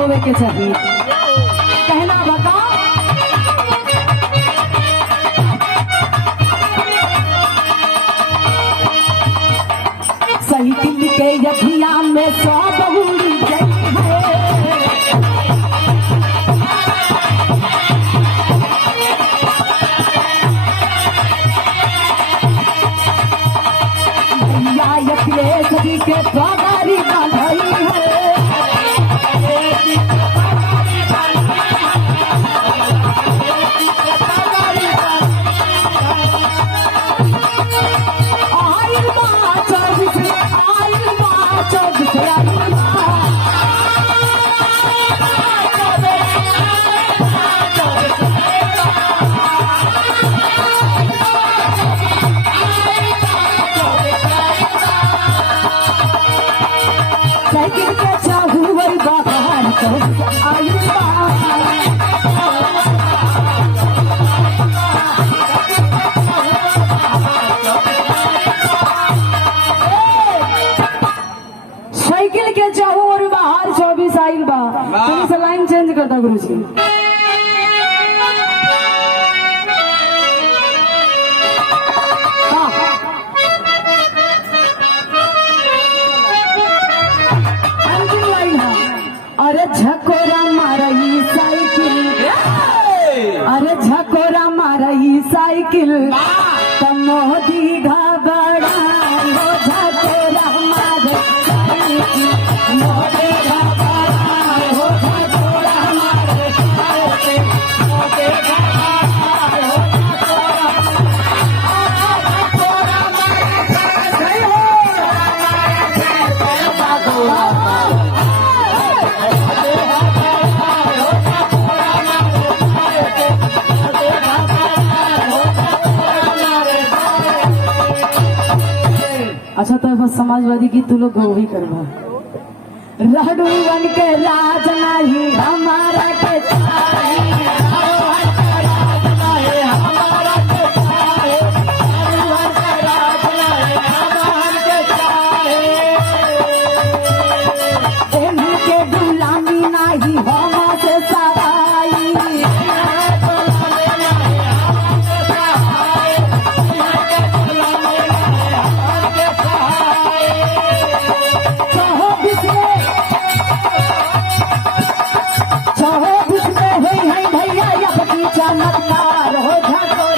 होवे के चाहिए। कहना बता सही दिल के यखिया में सब उड़ी गई सभी के पगारी बंधाई है साइकिल के चाहू वही बाहर साइकिल के चाहू और बाहर 24 आइल बा थोड़ी सा लाइन चेंज करता गुरु जी। अरे झकोरा मारही साइकिल अरे झकोरा मारही साइकिल तो मोदी घबरा हो झकोरा मारही मोदी घबरा हो झकोरा मारही मोदी अच्छा तो बस समाजवादी की तू लोग वो भी करवा रहडुवन के राज नहीं हमारा के के गुलामी नहीं हम से सवाई चमत्कार हो झको